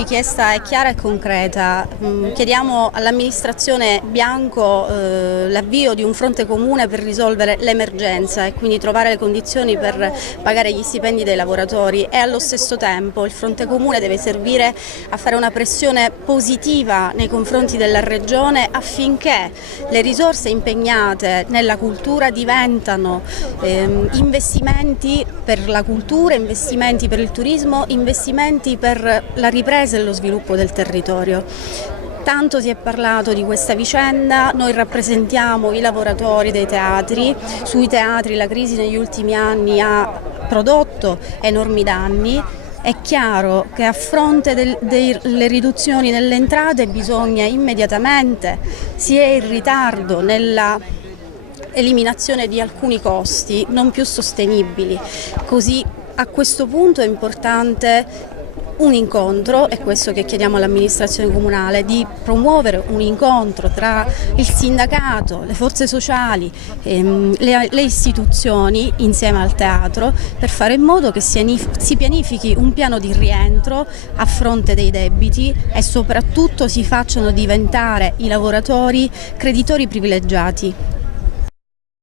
richiesta è chiara e concreta. Chiediamo all'amministrazione Bianco l'avvio di un fronte comune per risolvere l'emergenza e quindi trovare le condizioni per pagare gli stipendi dei lavoratori, e allo stesso tempo il fronte comune deve servire a fare una pressione positiva nei confronti della Regione affinché le risorse impegnate nella cultura diventano investimenti per la cultura, investimenti per il turismo, investimenti per la ripresa e lo sviluppo del territorio. Tanto si è parlato di questa vicenda, noi rappresentiamo i lavoratori dei teatri. Sui teatri la crisi negli ultimi anni ha prodotto enormi danni. È chiaro che a fronte delle riduzioni nelle entrate bisogna immediatamente, si è in ritardo nella eliminazione di alcuni costi non più sostenibili, così a questo punto è importante un incontro, è questo che chiediamo all'amministrazione comunale, di promuovere un incontro tra il sindacato, le forze sociali, le istituzioni insieme al teatro, per fare in modo che si pianifichi un piano di rientro a fronte dei debiti e soprattutto si facciano diventare i lavoratori creditori privilegiati.